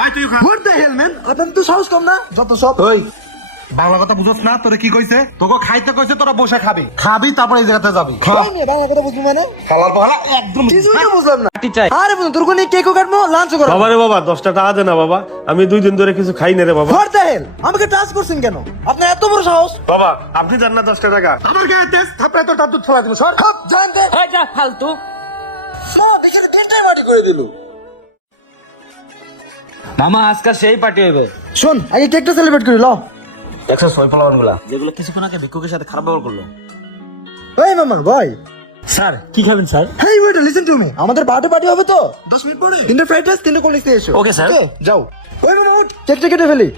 আয় তুই খা। What the hell man? আপনার তো সাহস কম না? যত সব। ওই বাংলা কথা বুঝছ না? তোরে কি কইছে? তোকে খাইতে কইছে, তোরা বসে খাবি, খাবি তারপরে এই জায়গাতে যাবি। খা। ভাই মেয়ে বাংলা কথা বুঝবি মানে? খালার পালা একদম কিছুই তো বুঝলাম না। পার্টি চাই। আরে বন্ধু তোর কোনে কেকও কাটবো, লাঞ্চও করবো। বাবা রে বাবা 10টা টাকা দে না বাবা, আমি 2 দিন ধরে কিছু খাই না রে বাবা। What the hell? আমাকে টাচ করছেন কেন? আপনার এত বড় সাহস? বাবা আপনি জান না 10টা টাকা? আমার গায়ে তেজ থাপড়ায় তোর দাঁত ফেলা দিব। সর। হাপ জান দে। এই যা ফালতু। সব এখানে দিনটাই মাটি করে দিল। মামা আজকাল সেই পার্টি হবে। শোন আগে কেকটা সেলিব্রেট করি ল। 106 ফলাওয়ানগুলা যেগুলো কিছুক্ষণ আগে ভিক্ষুকের সাথে খারাপ ব্যবহার করলো। ওই মামা বয়। স্যার কি খাবেন sir? Hey wait listen to me. আমাদের বার্থডে পার্টি হবে তো 10 মিনিট পরে। তিনটা ফ্রাইড রাইস, তিনটা কোল্ড ড্রিঙ্কস এসো। Okay, sir. যাও। ওই মামা উঠ, কেকটা কেটে ফেলি।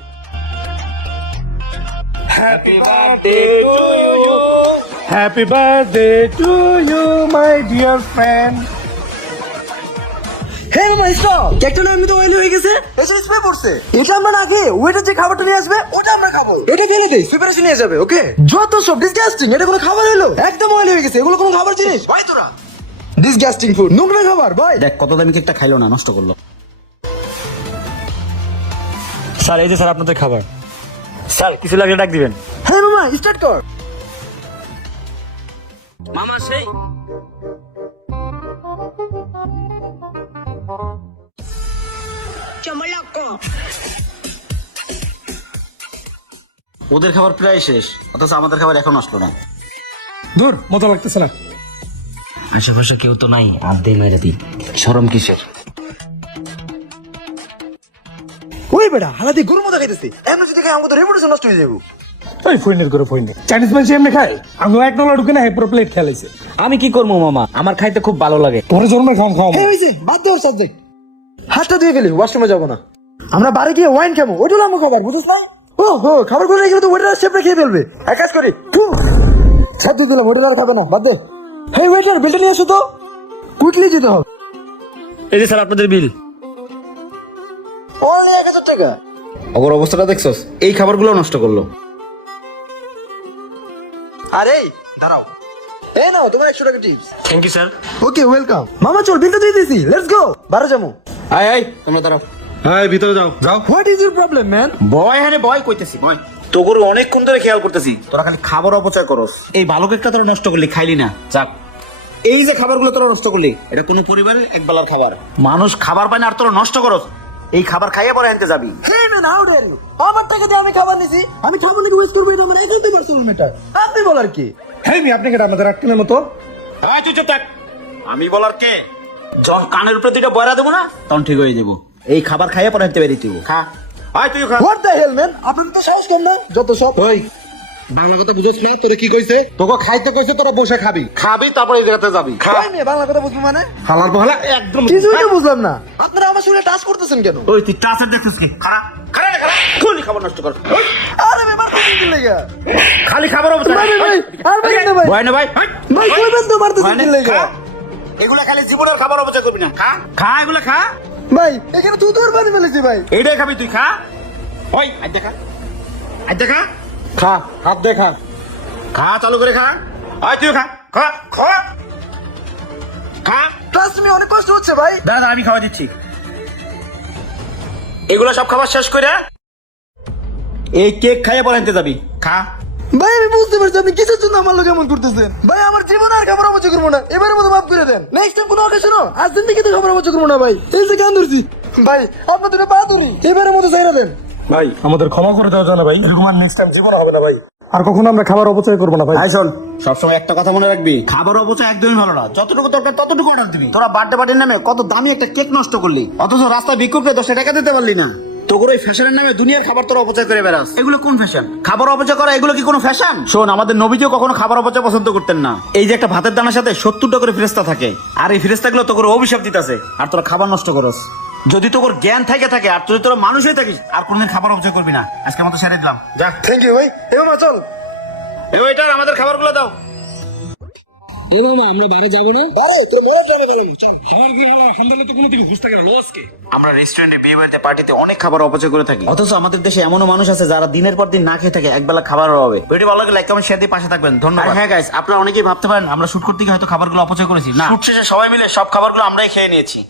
Happy birthday to you my dear friend. Hey মামা স্টপ। কেকটা না এমনিতে অয়েল হয়ে গেছে, এসে স্প্রে পড়ছে। এটা আমরা না খেয়ে ওয়েটার যে খাবারটা নিয়ে আসবে ওটা আমরা খাবো। এটা ফেলে দেই, প্রিপারেশন নিয়ে যাবে। ওকে যত সব ডিসগাস্টিং। এটা কোনো খাবার হলো? একদম অয়েল হয়ে গেছে। এগুলো কোনো খাবার জিনিস ভাই? তোরা ডিসগাস্টিং ফুড, নোংরা খাবার ভাই। দেখ কত দামি কেকটা খাইলো না, নষ্ট করলো। স্যার এই যে স্যার আপনাদের খাবার। স্যার কিছু লাগলে ডাক দিবেন। হ্যাঁ মামা স্টার্ট কর। মামা সেই ওদের খাবার প্রায় শেষ, অথচ আমাদের খাবার এখন আসলো না। দূর মজা লাগতেছে না। আশেপাশে কেউ তো নাই, আর দিয়ে মেরে দিই। শরম কিসের? ওই বেটা হালাদি গরু মতো খাইতেছি। এমন যদি খাই আমাকে তো রেপুটেশন নষ্ট হয়ে যাবো। ওই ফইনের করে ফইনে চাইনিজ মানুষ এমনি খায়। আমি এক নলা ঢুকে না পুরো প্লেট খেলাইছে। আমি কি করবো মামা, আমার খাইতে খুব ভালো লাগে। তোরে জন্মের খাওয়া খাওয়া এই হইছে, বাদ দেওয়ার সাবজেক্ট। হাতটা ধুয়ে গেলি, ওয়াশরুমে যাবো না। আমরা বাড়ি গিয়ে ওয়াইন খাবো, ওইটা হলো আমার খাবার, বুঝছ নাই? ও হো খাবার করে গেলে তো ওয়েটার শেপটা খেয়ে ফেলবে। এক কাজ করি, ছাদ দিয়ে দিলাম, ওয়েটার আর খাবে না, বাদ দে। হেই ওয়েটার বিলটা নিয়ে আসো তো, কুইকলি যেতে হবে। এই যে স্যার আপনাদের বিল। অনলি 1000 টাকা। ওর অবস্থাটা দেখছস? এই খাবারগুলো নষ্ট করলো। আরে দাঁড়াও, এই নাও তোমার 100 টাকা tips. Thank you sir. Okay welcome. মামা চল বিলটা দিয়ে দিছি, লেটস গো। বারো যাবো। আয় আয় তোমরা দাঁড়াও। হ্যাঁ ভিতরে যাও যাও। What is your problem man? Boy হ্যাঁ বয় কইতেছি বয়। তোর অনেকক্ষণ ধরে খেয়াল করতেছি, তোরা খালি খাবার অপচয় করস। এই ভালো কেকটা তোরা নষ্ট করলি, খাইলি না। যাক এই যে খাবারগুলো তোরা নষ্ট করলি, এটা কোনো পরিবারের এক বেলার খাবার। মানুষ খাবার পায় না আর তোরা নষ্ট করস। এই খাবার খাইয়ে পরে আনতে যাবি। Hey man how dare you? আমার টাকা দিয়ে আমি খাবার নিছি, আমি খাবার নাকি ওয়েস্ট করবো? এটা আমার একান্তই পার্সোনাল ম্যাটার। আপনি বলার কি? হ্যাঁ মি আপনি কি আমাদের আটকেনের মতো? আয় তুই চুপ থাক। আমি বলার কে? যখন কানের উপরে দুইটা বয়রা দেবো না, তখন ঠিক হয়ে যাবো। এই খাবার খাইয়ে পরে আনতে বেরিয়ে দিব। খা। আয় তুই খা। What the hell man? আপনাদের তো সাহস কম না? যত সব। ওই বাংলা কথা বুঝছ না? তোরে কি কইছে? তোকে খাইতে কইছে, তোরা বসে খাবি, খাবি তারপরে এই জায়গাতে যাবি। ভাই মেয়ে বাংলা কথা বুঝবো মানে? খালার পালা একদম কিছুই তো বুঝলাম না। আপনারা আমার শুনে টাচ করতেছেন কেন? ওই তুই টাচের দেখছিস কি? খারাপ খারাপ খারাপ খুলি খাবার নষ্ট কর। আরে ব্যাপার কোথায় কি লেগা? খালি খাবার অপচয়। ভাই ভাই আর ভাই না ভাই। ভয় না ভাই। ভাই কইবেন তো মারতেছেন কি লেগা? খা। এগুলা খালি জীবনের খাবার অপচয় করবি না। খা খা এগুলা খা। ভাই এখানে তুই তোর পানি ফেলেছি ভাই। এইটাই খাবি তুই, খা। ওই আজ দেখা আজ দেখা খা, হাত দেখা। খা চালু করে খা। আয় তুই খা খা খা খা। ট্রাস্ট মি অনেক কষ্ট হচ্ছে ভাই। দাদা আমি খাওয়া দিচ্ছি। এগুলা সব খাবার শেষ করে এই কেক খাইয়ে পরে আনতে যাবি। খা। ভাই আমি বুঝতে পারছি আপনি কিসের জন্য আমার লোক এমন করতেছেন। ভাই আমার জীবন আর খাবার অপচয় করবো না, এবারের মতো মাফ করে দেন। নেক্সট টাইম কোনো অকেশন আজ দিন থেকে তো খাবার অপচয় করবো না ভাই। এই যে গান ধরছি ভাই, আপনার দুটো পা ধরি, এবারের মতো চাইরা দেন ভাই আমাদের ক্ষমা করে দেওয়া যায় না ভাই, এরকম আর নেক্সট টাইম জীবনে হবে না ভাই। আর কখনো আমরা খাবার অপচয় করবো না ভাই। আয় শোন, সবসময় একটা কথা মনে রাখবি, খাবার অপচয় একদমই ভালো না। যতটুকু দরকার ততটুকু অর্ডার দিবি। তোরা বার্থডে পার্টির নামে কত দামি একটা কেক নষ্ট করলি, অথচ রাস্তায় ভিক্ষুককে 10 টাকা দিতে পারলি না। তোর ওই ফ্যাশনের নামে দুনিয়ার খাবার তোরা অপচয় করে বেড়াস। এগুলো কোন ফ্যাশন? খাবার অপচয় করা এগুলো কি কোনো ফ্যাশন? শোন, আমাদের নবীজিও কখনো খাবার অপচয় পছন্দ করতেন না। এই যে একটা ভাতের দানার সাথে 70টা করে ফেরেশতা থাকে, আর এই ফেরেশতাগুলো তোর অভিশাপ দিতেছে, আর তোরা খাবার নষ্ট করস। যদি তোর জ্ঞান থাকে আর যদি তোরা মানুষ হয়ে থাকিস, আর কোনদিন খাবার অপচয় করবি না। আজকে মতো ছেড়ে দিলাম, যা। থ্যাংক ইউ ভাই। এবার চল। এবার আমাদের খাবারগুলো দাও। আমরা বারে যাবো না? আরে তোর মনে যাবে বলো চল। আমরা রেস্টুরেন্টে, বিয়ে বাড়িতে, পার্টিতে অনেক খাবার অপচয় করে থাকি, অথচ আমাদের দেশে এমনও মানুষ আছে যারা দিনের পর দিন না খেয়ে থাকে একবেলা খাবার অভাবে। ভিডিও ভালো লাগলে লাইক কমেন্ট শেয়ার দিয়ে পাশে থাকবেন। ধন্যবাদ। হ্যাঁ গাইস, আপনারা অনেকেই ভাবতে পারেন আমরা শুট করতে গিয়ে হয়তো খাবারগুলো অপচয় করেছি। না, শুট শেষে সবাই মিলে সব খাবারগুলো আমরাই খেয়ে নিয়েছি।